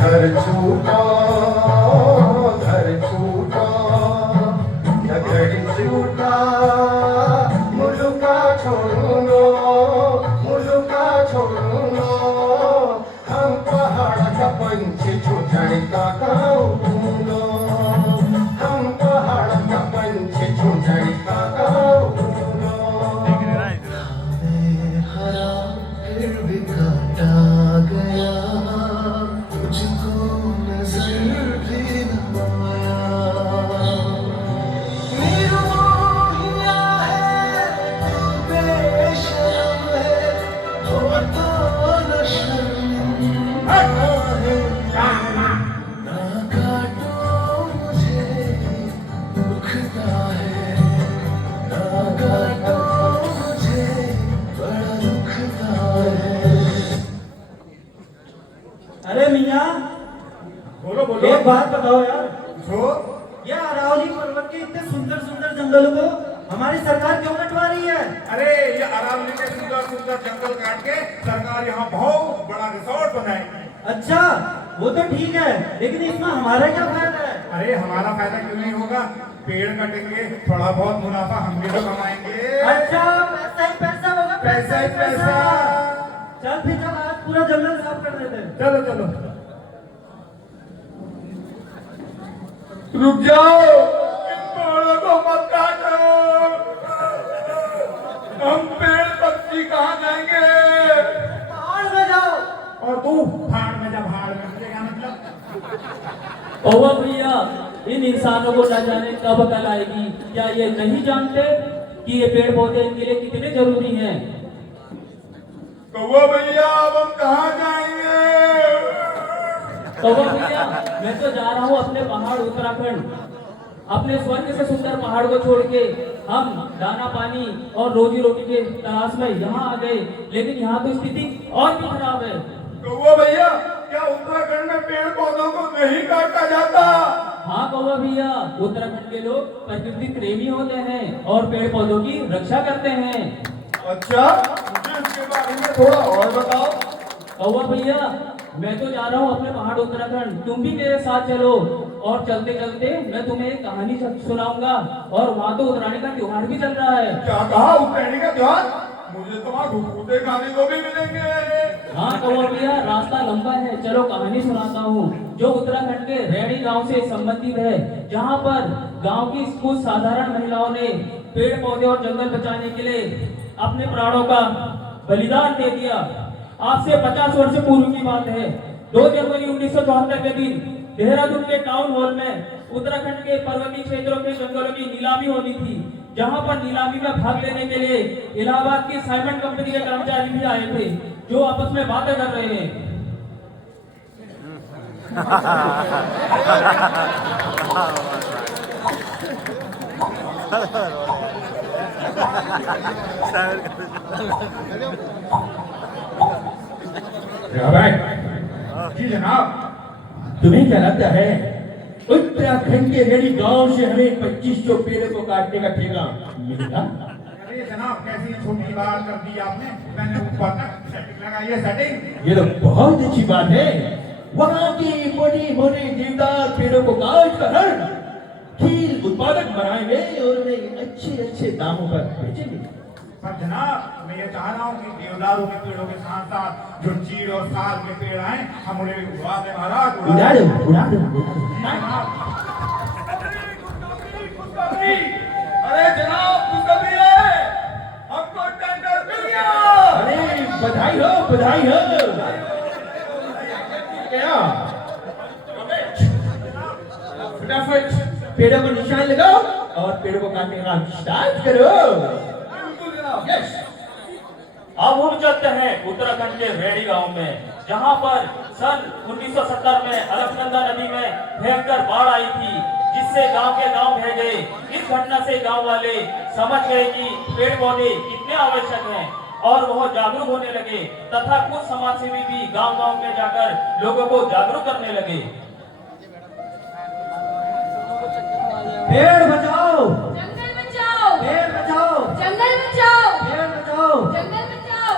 घर छूटा घर छूटा घर छूटा मुलुका छोड़ो मुलुका छोड़ो हम पहाड़ का पंछी छुटने का गाऊंगा हम पहाड़ का पंछी छुटने का गाऊंगा हरा फिर भी काटा गया तुझको नजर भी न आया मेरा मोहिया है तू बेशर्म है हो तो न शर्मिंदा है ना काटो मुझे दुखता है ना काटो मुझे बड़ा दुखता है। अरे मियाँ, बोलो बोलो। एक बात बताओ यार, जो ये अरावली पर्वत के इतने सुंदर सुंदर जंगलों को हमारी सरकार क्यों कटवा रही है? अरे ये अरावली के सुंदर सुंदर जंगल काट के सरकार यहाँ बहुत बड़ा रिसोर्ट बनाएगी। अच्छा, वो तो ठीक है, लेकिन इसमें हमारा क्या फायदा है? अरे हमारा फायदा क्यों नहीं होगा? पेड़ कटेंगे, थोड़ा बहुत मुनाफा हम भी तो कमाएंगे। अच्छा, पैसा ही पैसा होगा, पैसा ही पैसा। चल फिर चल, आज पूरा जंगल साफ कर देते हैं। चलो चलो रुक जाओ, इन पेड़ों को मत काटो। हम पेड़ पक्षी कहाँ जाएंगे? पहाड़ में जाओ। और तू भाड़ में जा, भाड़ में क्या मतलब? कौवा भैया, इन इंसानों को न जाने कब अकल आएगी। क्या ये नहीं जानते कि ये पेड़ पौधे इनके लिए कितने जरूरी हैं? कौवा भैया, अब हम कहाँ जाएंगे? कौवा भैया, मैं तो जा रहा हूँ अपने पहाड़ उत्तराखंड। अपने स्वर्ग से सुंदर पहाड़ को छोड़ के हम दाना पानी और रोजी रोटी के तलाश में यहाँ आ गए, लेकिन यहाँ तो स्थिति और भी खराब है। कौवा भैया, क्या उत्तराखंड में पेड़ पौधों को नहीं काटा जाता? हाँ कौवा भैया, उत्तराखंड के लोग प्रकृति प्रेमी होते हैं और पेड़ पौधों की रक्षा करते हैं। अच्छा, मुझे इसके बारे में थोड़ा और बताओ। कौवा भैया, मैं तो जा रहा हूँ अपने पहाड़ उत्तराखंड, तुम भी मेरे साथ चलो। और चलते चलते मैं तुम्हें एक कहानी सुनाऊंगा। और वहाँ तो उत्तरायणी का त्योहार भी चल रहा है। क्या कहा? उत्तरायणी का त्योहार? मुझे तो वहाँ घुघुते खाने को भी मिलेंगे। हाँ कौवा भैया, रास्ता लंबा है, चलो कहानी सुनाता हूँ, जो उत्तराखंड के रैणी गांव से संबंधित है, जहाँ पर गांव की कुछ साधारण महिलाओं ने पेड़ पौधे और जंगल बचाने के लिए अपने प्राणों का बलिदान दे दिया। आज से 50 वर्ष पूर्व की बात है। 2 जनवरी 1974 के दिन देहरादून के टाउन हॉल में उत्तराखंड के पर्वतीय क्षेत्रों के जंगलों की नीलामी होनी थी, जहां पर नीलामी में भाग लेने के लिए इलाहाबाद की साइमन कंपनी के कर्मचारी भी आए थे, जो आपस में बातें कर रहे हैं। जी जनाब, तुम्हें क्या लगता है उत्तराखंड के रेडी गांव से हमें 2500 पेड़ों को काटने का ठेका मिलेगा? अरे जनाब, कैसी छोटी बात कर दी आपने। मैंने ऊपर तक सेटिंग लगाई है, सेटिंग। ये तो बहुत अच्छी बात है। वहाँ की बड़ी बड़ी देवदार पेड़ों को काट कर खीर उत्पादक बनाएंगे और उन्हें अच्छे अच्छे दामों पर बेचेंगे। पर जनाब, मैं ये चाह रहा हूँ कि देवदारों के पेड़ों के साथ साथ जो चीड़ और साल के पेड़ आए, हम उन्हें उड़ा दें महाराज। उड़ा दो, उड़ा दो। अरे जनाब, खुशखबरी है, हमको टेंडर मिल गया। अरे बधाई हो, बधाई हो। क्या फटाफट पेड़ों को निशान लगाओ और पेड़ों को काटने का काम स्टार्ट करो। यस। अब हम चलते हैं उत्तराखंड के रेडी गांव में, जहां पर सन 1970 में अलकनंदा नदी में भयंकर बाढ़ आई थी, जिससे गांव के गांव बह गए। इस घटना से गांव वाले समझ गए कि पेड़ पौधे कितने आवश्यक हैं और वह जागरूक होने लगे, तथा कुछ समाजसेवी भी गांव गांव में जाकर लोगों को जागरूक करने लगे। पेड़ बचाओ, जंगल बचाओ, पेड़ बचाओ, जंगल बचाओ, पेड़ बचाओ। जंगल बचाओ।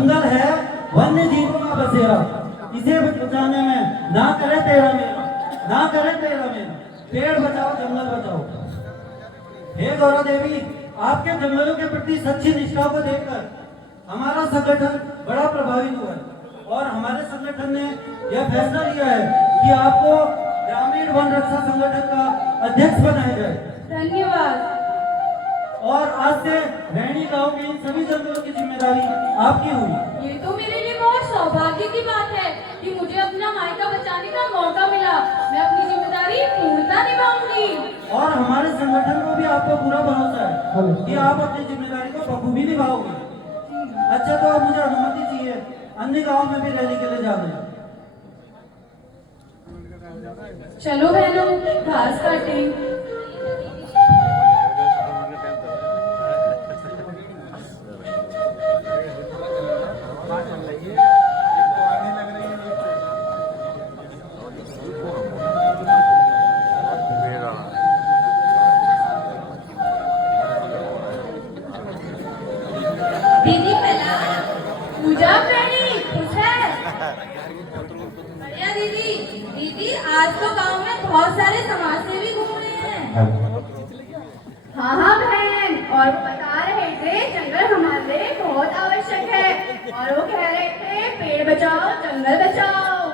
जंगल है वन्य जीवों का बसेरा, इसे बचाने में ना करे तेरा मेरा, ना करे तेरा मेरा, पेड़ बचाओ जंगल बचाओ। हे गौरा देवी, आपके जंगलों के प्रति सच्ची निष्ठा को देखकर हमारा संगठन बड़ा प्रभावित हुआ है और हमारे संगठन ने यह फैसला लिया है कि आपको ग्रामीण वन रक्षा संगठन का अध्यक्ष बनाया जाए। धन्यवाद। और आज से रैणी गांव के इन सभी जंगलों की जिम्मेदारी आपकी हुई। ये तो मेरे लिए बहुत सौभाग्य की बात है कि मुझे अपना मायका बचाने का मौका मिला। मैं अपनी जिम्मेदारी पूर्णतः निभाऊंगी। और हमारे संगठन को भी आप पर पूरा भरोसा है कि आप अपनी जिम्मेदारी को बखूबी निभाओगे। अच्छा, तो आप मुझे अनुमति चाहिए अन्य गांव में भी रैली के लिए जाना है। चलो बहनों, घास काटें। दीदी पहला पूजा पहनी खुश है। बढ़िया दीदी। दीदी आज तो गांव में बहुत सारे समाजसेवी घूम रहे हैं। हाँ हाँ बहन, और वो बता रहे थे जंगल हमारे लिए बहुत आवश्यक है, और वो कह रहे थे पेड़ बचाओ जंगल बचाओ।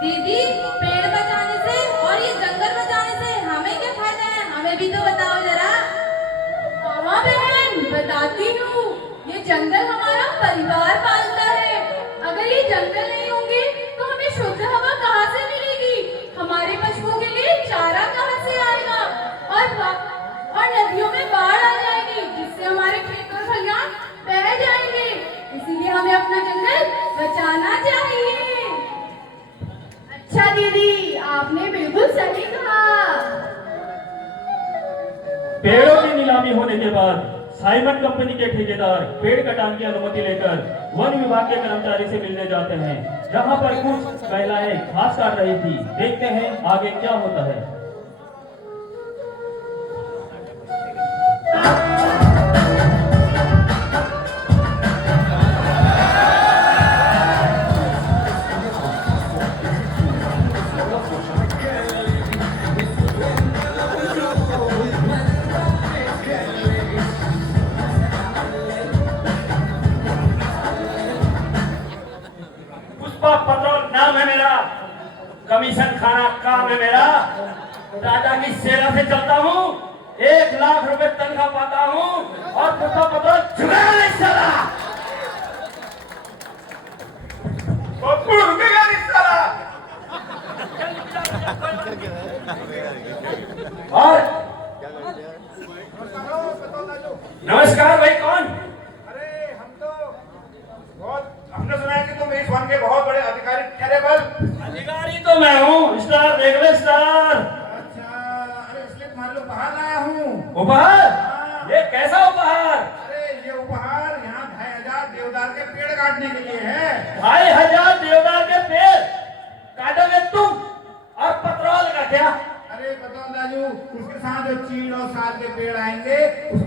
दीदी, पेड़ बचाने से और ये जंगल बचाने से हमें क्या फायदा है, हमें भी तो बताओ जरा। हाँ बहन, बताती हूँ। ये जंगल हमारा परिवार पालता है। अगर ये जंगल नहीं होंगे तो हमें शुद्ध हवा कहाँ से मिलेगी, हमारे पशुओं के लिए चारा कहाँ से आएगा, और नदियों में बाढ़ आ जाएगी जिससे हमारे खेत और खलिहान बह जाएंगे। इसीलिए हमें अपना जंगल बचाना चाहिए। अच्छा दीदी, आपने बिल्कुल सही कहा। पेड़ों की नीलामी होने के बाद साइमन कंपनी के ठेकेदार पेड़ कटान की अनुमति लेकर वन विभाग के कर्मचारी से मिलने जाते हैं, जहां पर कुछ महिलाएं घास काट रही थी। देखते हैं आगे क्या होता है। पत्रोल नाम है मेरा, कमीशन खाना काम है मेरा, दादा की सेवा से चलता हूँ, 1 लाख रुपए तनख्वाह पाता हूँ और पुष्पा पत्रोल झुकेगा नहीं साला। रुकेगा नहीं साला। और नमस्कार भाई, कौन? अरे हम तो बहुत, हमने सुना है कि तुम इस वन के बहुत बड़े अधिकारी ठहरे। बल अधिकारी तो मैं हूँ, स्टार देख ले स्टार। अच्छा, अरे इसलिए तुम्हारे लिए उपहार लाया हूँ। उपहार? हाँ। ये कैसा उपहार? अरे ये उपहार यहाँ 2500 देवदार के पेड़ काटने के लिए है। 2500 देवदार के पेड़ काटोगे तुम, और पत्रोल का क्या? अरे पत्रोल दाजू, उसके साथ जो चीड़ और साल के पेड़ आएंगे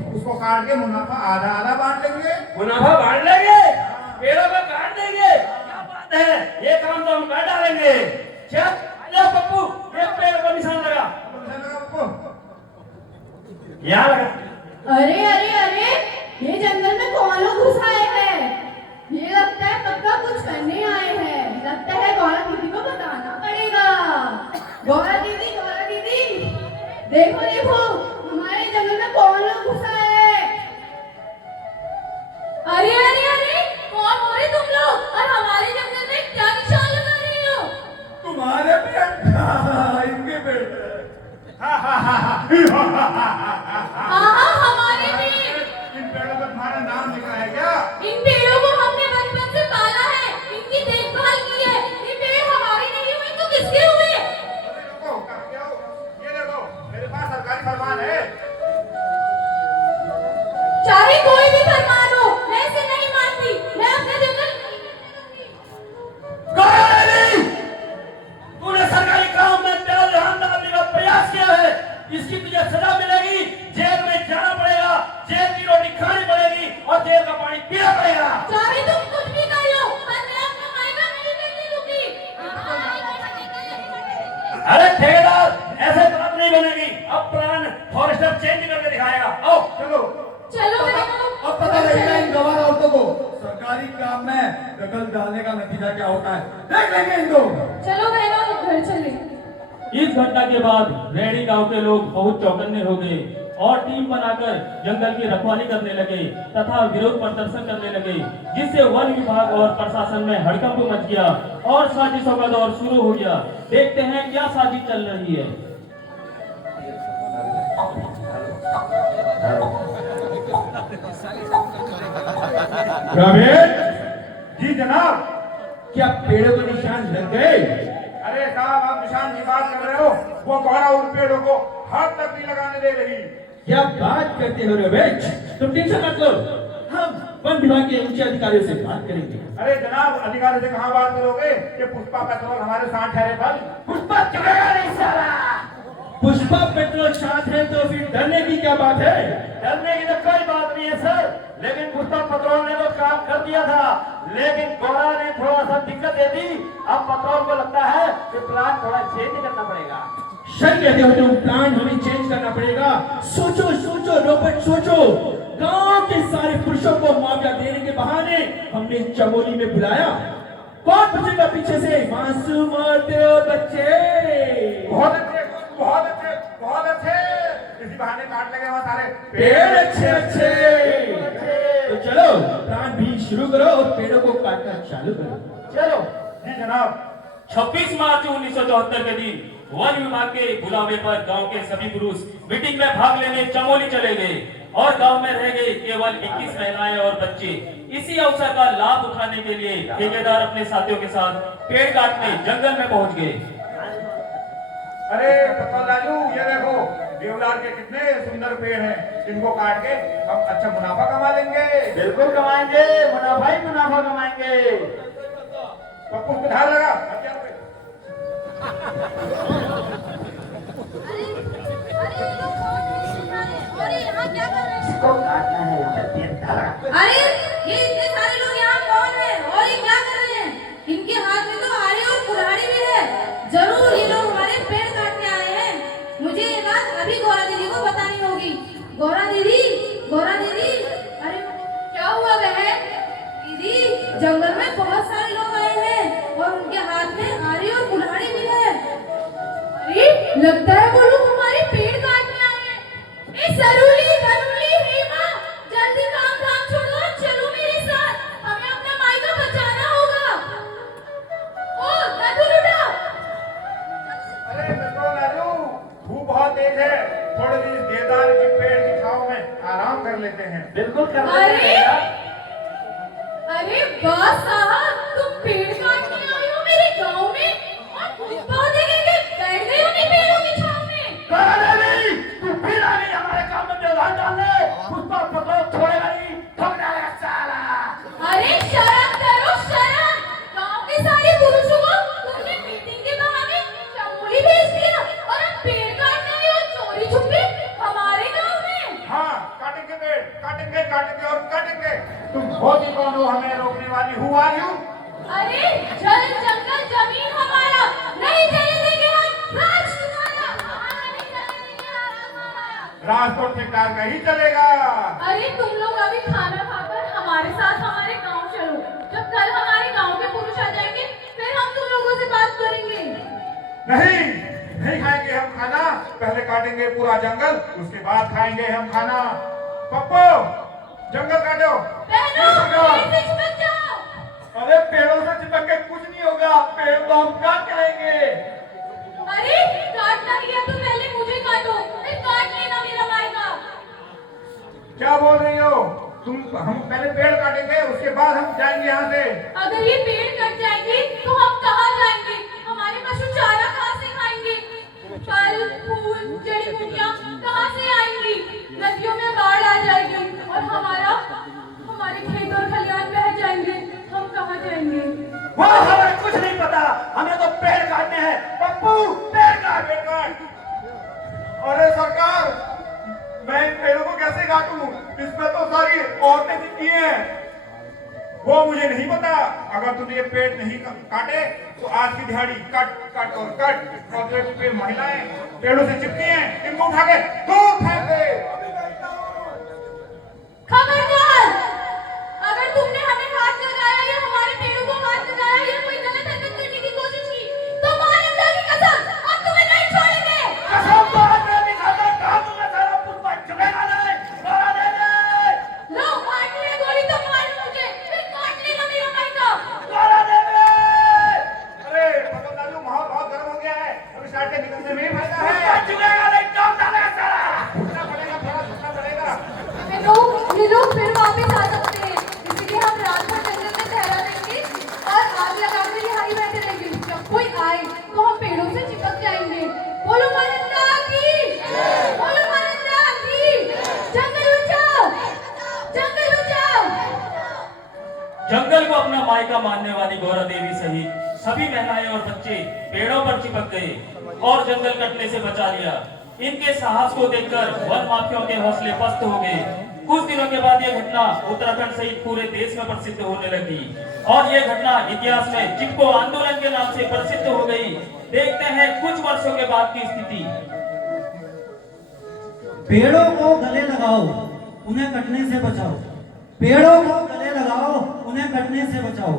उसको काट के मुनाफा आधा आधा बांट लेंगे। मुनाफा बांट लेंगे? पेड़ों को काट देंगे? क्या बात है, ये काम तो हम कर डालेंगे। चल जाओ पप्पू, ये पेड़ पर निशान लगा। निशान लगा पप्पू? यहाँ लगा। अरे अरे अरे, ये जंगल में कौन लोग घुस आए हैं? ये लगता है पक्का कुछ करने आए हैं। लगता है गौरा दीदी को बताना पड़ेगा। गौरा दीदी, देखो देखो, हमारे जंगल में कौन लोग घुस आए हैं। अरे अरे अरे, कौन हो रहे तुम लोग, और हमारे जंगल में क्या निशान लगा रहे हो? तुम्हारे पेड़? हाँ, इनके पेड़। हाँ, हमारे पेड़। इन पेड़ों पर तुम्हारा नाम लिखा है क्या? इन पेड़ों को हमने बचपन से पाला है, इनकी देखभाल की है। ये पेड़ हमारे नहीं हुए तो किसके हुए? अरे रुको, कहाँ गए हो? ये देखो, मेरे पास सरकारी फरमान है। चाहे कोई भी फरमान हो, मैं इसे नहीं मानती। मैं अपना जंगल नहीं, तूने सरकारी काम में तेरा ध्यान डालने का प्रयास किया है, इसकी तुझे सजा मिलेगी। जेल में जाना पड़ेगा, जेल की रोटी खानी पड़ेगी और जेल अरे ठेकेदार, ऐसे बात नहीं बनेगी। अब प्लान फॉरेस्टर चेंज करके दिखाएगा। आओ चलो चलो बहनों, अब पता लगेगा इन गवार औरतों को सरकारी काम में दखल डालने का नतीजा क्या होता है। देख लेंगे इनको। चलो बहनों, घर चले। इस घटना के बाद रेडी गांव के लोग बहुत चौकन्ने हो गए और टीम बनाकर जंगल की रखवाली करने लगे तथा विरोध प्रदर्शन करने लगे, जिससे वन विभाग और प्रशासन में हड़कंप मच गया और साजिशों का दौर शुरू हो गया। देखते हैं क्या साजिश चल रही है। प्रवीण, जी जनाब। क्या पेड़ों के निशान लग गए? अरे साहब, आप निशान की बात कर रहे हो? वो गौरा उन पेड़ों को हाथ तक नहीं लगाने दे रही। क्या बात करते हो रवेश? तुम टेंशन मत लो, हम वन विभाग के उच्च अधिकारियों से बात करेंगे। अरे जनाब, अधिकारी से कहाँ बात करोगे? ये पुष्पा पेट्रोल हमारे साथ ठहरे पल। पुष्पा चलेगा नहीं साला। पुष्पा पेट्रोल साथ है तो फिर डरने की क्या बात है? डरने की तो कोई बात नहीं है सर, लेकिन पुष्पा पेट्रोल ने तो काम कर दिया था, लेकिन गौरा ने थोड़ा सा दिक्कत दे दी। अब पेट्रोल को लगता है कि प्लान थोड़ा चेंज करना पड़ेगा। सही कहते हो तुम, प्लान हमें चेंज करना पड़ेगा। सोचो सोचो रोबोट, सोचो। गांव के सारे पुरुषों को मुआवजा देने के बहाने हमने चमोली में बुलाया। कौन पूछेगा पीछे से? मासूम औरतें, बच्चे। बहुत अच्छे, बहुत अच्छे, बहुत अच्छे। इसी बहाने काट लगे वहाँ सारे पेड़ अच्छे अच्छे। तो चलो प्लान भी शुरू करो और पेड़ों को काटना चालू करो। चलो। जी जनाब। 26 मार्च 1974 के दिन वन विभाग के बुलावे पर गांव के सभी पुरुष मीटिंग में भाग लेने चमोली चले गए और गांव में रह गए केवल 21 महिलाएं और बच्चे। इसी अवसर का लाभ उठाने के लिए ठेकेदार अपने साथियों के साथ पेड़ काटने जंगल में पहुंच गए। अरे पत्थर लालू, ये देखो देवदार के कितने सुंदर पेड़ हैं। इनको काट के हम अच्छा मुनाफा कमा लेंगे। बिल्कुल कमाएंगे, मुनाफा ही मुनाफा कमाएंगे। पप्पू को धार लगा। अरे ये लोग कौन है? अरे यहाँ क्या कर रहे हैं? अरे ये इतने सारे लोग यहाँ कौन है और ये क्या कर रहे हैं? इनके हाथ में तो आरे और कुल्हाड़ी भी है। जरूर ये लोग हमारे पेड़ काटने आए हैं। मुझे ये बात अभी गौरा दीदी को बतानी होगी। गौरा दीदी, गौरा दीदी, अरे क्या हुआ बहन? दीदी, जंगल में बहुत सारे लोग आए हैं और उनके हाथ में आरी और कुल्हाड़ी भी है। अरे लगता है वो लोग हमारे पेड़ काटने आए हैं। ए सरूली, धनुली, हेमा, जल्दी काम धाम छोड़ो, चलो मेरे साथ। हमें अपना मायका बचाना होगा। ओ धनुल उठा। अरे पत्थर लालू, धूप बहुत तेज है। थोड़ी देर इस देवदार के पेड़ की छांव में आराम कर लेते हैं। बिल्कुल कर अरे अरे वाह साहब, तुम पेड़ काटने आए हो मेरे गांव में और पौधे के बैठ गए हो अपने पेड़ों की छांव में। तू फिर आ गई हमारे काम में व्यवधान डालने। पुष्पा पेट्रोल छोड़ेगा नहीं, ठोक डालेगा साला। अरे शर्म करो, शर्म। गांव के सारे पुरुषों को तुमने मीटिंग के बहाने चमोली भेज दिया और अब पेड़ काटने आए हो चोरी छुपे हमारे गांव में। हाँ, काटेंगे पेड़, काटेंगे, काटेंगे और काटेंगे। तुम बहुत ही कौन हो हमें रोकने वाली? हूँ आ यू? अरे जल जंगल जमीन हमारा, नहीं चले देंगे हम। राज तुम्हारा, नहीं चले देंगे हमारा। राज तो ठेकेदार का ही चलेगा। अरे तुम लोग अभी खाना खाकर हमारे साथ हमारे गांव चलो। जब कल हमारे गांव के पुरुष आ जाएंगे फिर हम तुम लोगों से बात करेंगे। नहीं, नहीं खाएंगे हम खाना। पहले काटेंगे पूरा जंगल, उसके बाद खाएंगे हम खाना। पप्पू, जंगल काटो। बहनों, इनसे चिपक जाओ। अरे पेड़ों से चिपक के कुछ नहीं होगा। पेड़ तो हम काट जाएंगे। अरे काटना ही है तो पहले मुझे काटो, फिर काट लेना मेरा मायका। क्या बोल रही हो तुम? हम पहले पेड़ काटेंगे, उसके बाद हम जाएंगे यहाँ से। अगर ये पेड़ कट जाएंगे तो हम कहाँ जाएंगे? हमारे पशु चारा कहाँ से खाएंगे? फल फूल जड़ी बूटियाँ कहाँ से आएंगी? नदियों में बाढ़ आ जाएगी और हमारे खेत और खलिहान बह जाएंगे। हम कहाँ जाएंगे? वो हमें कुछ नहीं पता, हमें तो पेड़ काटने हैं। पप्पू, पेड़ काट, पेड़ काट। अरे सरकार, मैं इन पेड़ों को कैसे काटूं? इसमें तो सारी औरतें जीती हैं। वो मुझे नहीं पता। अगर तूने ये पेड़ नहीं काटे तो आज की दिहाड़ी कट कट और कट। और जो महिलाएं पेड़ों से चिपकी हैं, इनको उठा के दूर फेंक दे। खबरदार, अगर तुमने हमें हाथ लगाया या हमारे पेड़ों को हाथ लगाया या कोई गलत हरकत करने की कोशिश की तो मां अल्लाह की कसम हम तुम्हें नहीं छोड़ेंगे। कसम बात में नहीं खाता, कहा तुमने सारा पुष्पा चुकेगा नहीं। मारा दे दे। लो मारनी है गोली तो मार मुझे, फिर काट लेना मेरा मायका। मारा दे दे। अरे भगवान दादू, माहौल बहुत गर्म हो गया है, अभी स्टार्ट के निकलने में ही फायदा है। चुकेगा नहीं, काम डालेगा सारा। झुकना पड़ेगा, थोड़ा झुकना पड़ेगा। ये लोग फिर वापस आ सकते हैं, इसलिए हम रात भर जंगल में ठहरा देंगे और आग लगाकर यहाँ ही बैठे रहेंगे। जब कोई आए तो हम पेड़ों से चिपक जाएंगे। बोलो मलिंदा की, बोलो मलिंदा की। जंगल बचाओ, जंगल बचाओ। जंगल को अपना मायका मानने वाली गौरा देवी सहित सभी महिलाएं और बच्चे पेड़ों पर चिपक गए और जंगल कटने से बचा लिया। इनके साहस को देखकर वन माफियाओं के हौसले पस्त हो गए। कुछ दिनों के बाद यह घटना उत्तराखंड सहित पूरे देश में प्रसिद्ध होने लगी और यह घटना इतिहास में चिपको आंदोलन के नाम से प्रसिद्ध हो गई। देखते हैं कुछ वर्षों के बाद की स्थिति। पेड़ों को गले लगाओ, उन्हें कटने से बचाओ। पेड़ों को गले लगाओ, उन्हें कटने से बचाओ।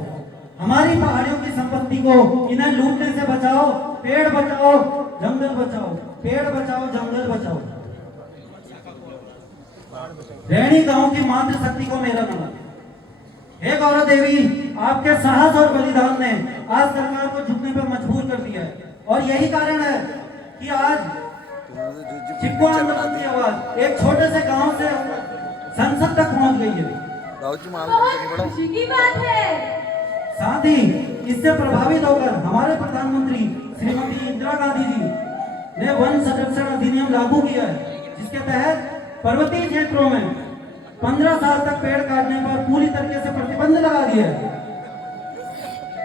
हमारी पहाड़ियों की संपत्ति को इन्हें लूटने से बचाओ। पेड़ बचाओ, जंगल बचाओ। पेड़ बचाओ, जंगल बचाओ। रैणी गांव की मातृ शक्ति को मेरा नमन। हे गौरा देवी, आपके साहस और बलिदान ने आज सरकार को झुकने पर मजबूर कर दिया है और यही कारण है कि आज चिपको आंदोलन की आवाज एक छोटे से गांव से संसद तक पहुंच गई है। बहुत खुशी की बात है। साथ ही इससे प्रभावित होकर हमारे प्रधानमंत्री श्रीमती इंदिरा गांधी जी ने वन संरक्षण अधिनियम लागू किया है, जिसके तहत पर्वतीय क्षेत्रों में 15 साल तक पेड़ काटने पर पूरी तरीके से प्रतिबंध लगा दिया है।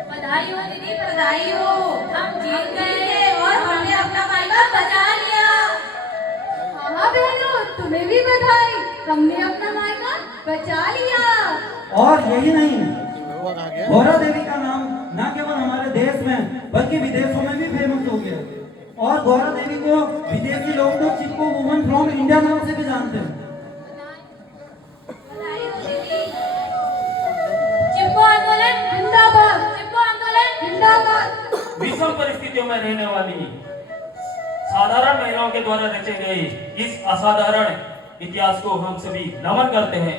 बधाई हो दीदी, बधाई हो। हम जीत गए हैं और हमने अपना मायका बचा लिया। हाँ बहनों, तुम्हें भी बधाई, हमने अपना मायका बचा लिया। और यही नहीं, गौरा देवी का नाम न केवल हमारे देश में बल्कि विदेशों में भी फेमस हो गया है। और गौरा देवी को विदेशी लोग तो चिपको वुमन फ्रॉम इंडिया नाम से भी जानते हैं। बधाई हो दीदी। चिपको आंदोलन जिंदाबाद, चिपको आंदोलन जिंदाबाद। विषम परिस्थितियों में रहने वाली साधारण महिलाओं के द्वारा रचे गए इस असाधारण इतिहास को हम सभी नमन करते हैं।